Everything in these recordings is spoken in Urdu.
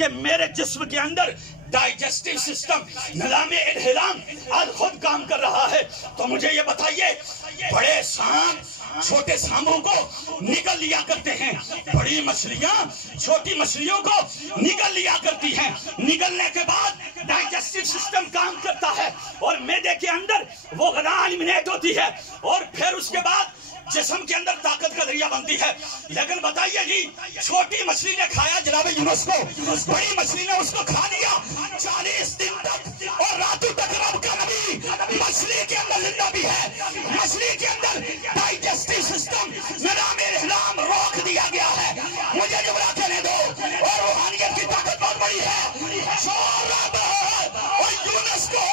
کہ میرے جسم کے اندر ڈائجسٹیو سسٹم نظام انہضام آج خود کام کر رہا ہے، تو مجھے یہ بتائیے بڑے سانپ چھوٹے سانپوں کو نگل لیا کرتے ہیں، بڑی مچھلیاں چھوٹی مچھلیوں کو نگل لیا کرتی ہیں، نگلنے کے بعد ڈائجسٹیو سسٹم کام کرتا ہے اور معدے کے اندر وہ غذا ایلیمنیٹ ہوتی ہے اور پھر اس کے بعد جسم کے اندر طاقت کا ذریعہ بنتی ہے۔ لیکن بتائیے جی چھوٹی مچھلی نے کھایا جناب یونس کو، بڑی مچھلی نے اس کو کھا لیا، 40 دن تک اور راتوں تک رب کا نبی مچھلی کے اندر زندہ بھی ہے، مچھلی کے اندر ڈائجسٹیو سسٹم نظام انہضام روک دیا گیا ہے۔ مجھے جملہ کہنے دو، اور روحانیت کی طاقت بہت بڑی ہے، جو رب اور یونس کو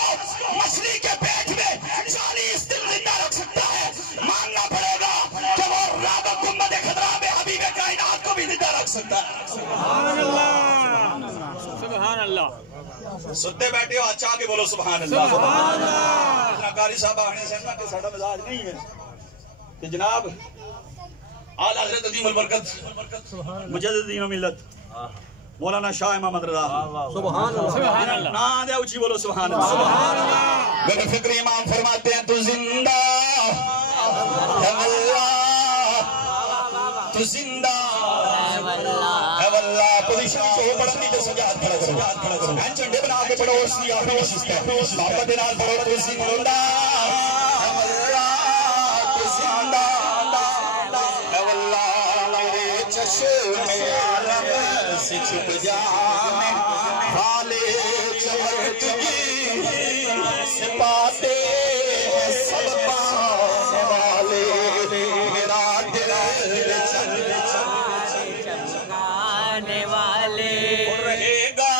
مچھلی کے پیٹ میں 40 دن زندہ رکھ سکتا ہے، ماننا پڑے گا کہ وہ رب گنبد خضرا میں حبیب کائنات کو بھی زندہ رکھ سکتا ہے۔ سبحان اللہ، سبحان اللہ۔ ستے بیٹھے ہو اچھا کے بولو سبحان اللہ۔ سبحان اللہ۔ قاری صاحب آنے سے کہ ساڑھا مزاج نہیں ہے کہ جناب آل حضرت عظیم البرکت مجدد دین و ملت مولانا شاہ امام رضا سبحان اللہ، سبحان اللہ۔ نا دے اچھی بولو سبحان اللہ۔ سبحان اللہ۔ میرے فکر امام فرماتے ہیں تو زندہ ہے واللہ، تو زندہ ہے واللہ۔ پوزیشن سے ہو پڑھا نہیں تو سجاد کھڑا کرو، این چنڈے بنا کے پڑھو، اس لیے آخری نشست ہے، بابا دینال پڑھو تو زندہ ہے واللہ، تو زندہ ہے واللہ۔ میرے چشم عالم سے چھپ جانے والے چمکتی سے پاتے سب پانے والے، میرا دل چمکانے والے رہے گا،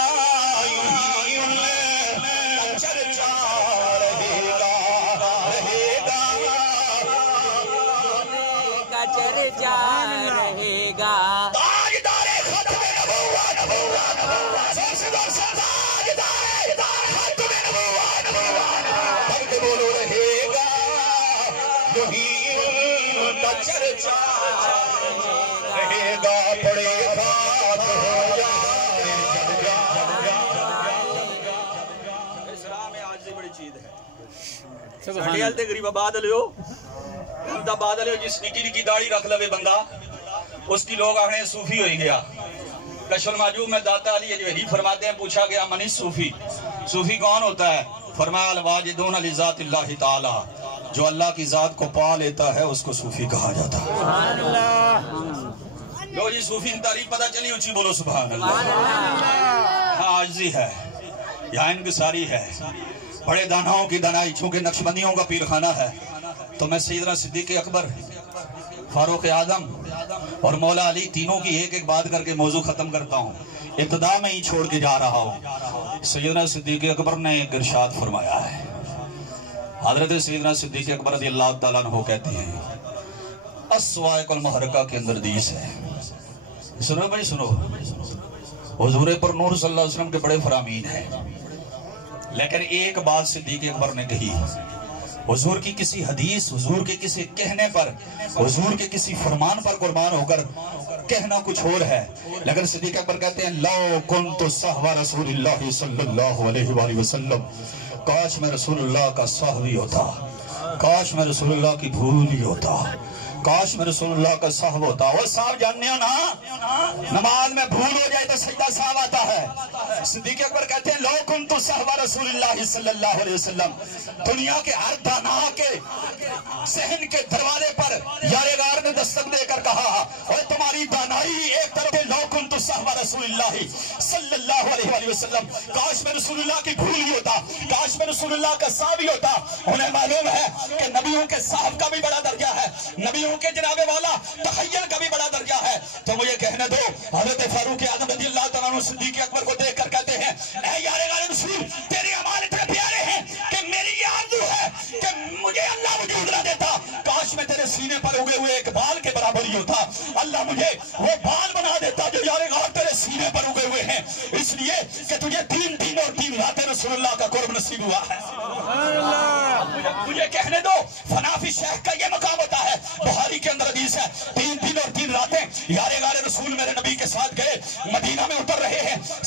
چرچا رہے گا، رہے گا چرچا رہے گا۔ تاجدار ختم نبوت، ختم نبوت، بلکہ بولو رہے گا یہی ان کا چرچا رہے گا، پڑے خاک ہو جائے اسلام میں آج سے بڑی چیز ہے۔ ساڑھے حال تے غریبہ بادل ہو، بندہ بادل ہو جس نکی نکی داڑھی رکھ لوے بندہ، اس کی لوگ آخر صوفی ہوئی گیا۔ کشف المعجوب میں داتا علی جوہری فرماتے ہیں پوچھا گیا منی صوفی، صوفی کون ہوتا ہے؟ فرمایا الواجدون لذات اللہ تعالی، جو اللہ کی ذات کو پا لیتا ہے اس کو صوفی کہا جاتا ہے۔ سبحان اللہ۔ لو جی صوفی ان تعریف پتہ چلی اچھی بولو سبحان اللہ۔ ہاں عاجزی ہے، یہاں انکساری ہے، بڑے داناؤں کی دانائی، چونکہ نقشبندیوں کا پیرخانہ ہے تو میں سیدنا صدیق اکبر، فاروق اعظم اور مولا علی تینوں کی ایک ایک بات کر کے موضوع ختم کرتا ہوں، ابتدا میں ہی چھوڑ کے جا رہا ہوں۔ سیدنا صدیق اکبر نے ایک ارشاد فرمایا ہے، حضرت سیدنا صدیق اکبر رضی اللہ تعالیٰ عنہ کہتے ہیں، الصواعق المحرکہ کے اندر حدیث ہے، سنو بھائی سنو، حضور پر نور صلی اللہ علیہ وسلم کے بڑے فرامین ہیں، لیکن ایک بات صدیق اکبر نے کہی، حضور کی کسی حدیث، حضور کے کسی کہنے پر، حضور کے کسی فرمان پر قربان ہو کر کہنا کچھ اور ہے، لیکن صدیق اکبر کہتے ہیں لو کنت صحب رسول اللہ صلی اللہ علیہ وآلہ وسلم، کاش میں رسول اللہ کا صحابی ہوتا، کاش میں رسول اللہ کی بھولی ہوتا، کاش میں رسول اللہ کا صاحب ہوتا۔ اور صاحب جاننے ہو نا، نماز میں بھول ہو جائے تو سجدہ صاحب آتا ہے۔ صدیق اکبر کہتے ہیں لو کنت صحب رسول اللہ صلی اللہ علیہ وسلم، دنیا کے ہر دانا کے ذہن کے دروازے پر یار غار نے دستک دے کر کہا اور تمہاری دانائی ایک طرف ہے، لو کنت صحب رسول اللہ صلی اللہ علیہ وسلم، کاش میں رسول اللہ کی بھولی ہوتا، کاش میں رسول اللہ کا صحابی ہوتا۔ انہیں معلوم ہے کہ نبیوں کے صاحب کا بھی بڑا درجہ ہے، نبیوں کے جناب والا تخیل کا بھی بڑا درجہ ہے۔ تو مجھے کہنے دو، حضرت فاروق اعظم رضی اللہ تعالیٰ عنہ صدیق اکبر کو دیکھ کر کہتے ہیں اے یار غالب رسول، تیرے اعمال اتنے پیارے ہیں کہ میری یہ آرزو ہے کہ مجھے اللہ وجود نہ دیتا، کاش میں تیرے سینے پر اگے ہوئے ایک بال کے برابر ہی ہوتا، اللہ مجھے وہ بال بنا دیتا جو یار غالب تیرے سینے پر اگے ہوئے ہیں، اس لیے کہ تجھے 3 دن اور 3 راتیں رسول اللہ کا قرب نصیب ہوا ہے۔ مجھے کہنے دو، فنا فی شیخ کا یہ مقام ہوتا ہے، بخاری کے اندر حدیث ہے 3 دن اور 3 راتیں یار غالب رسول میرے نبی کے ساتھ گئے، مدینہ میں اتر رہے ہیں،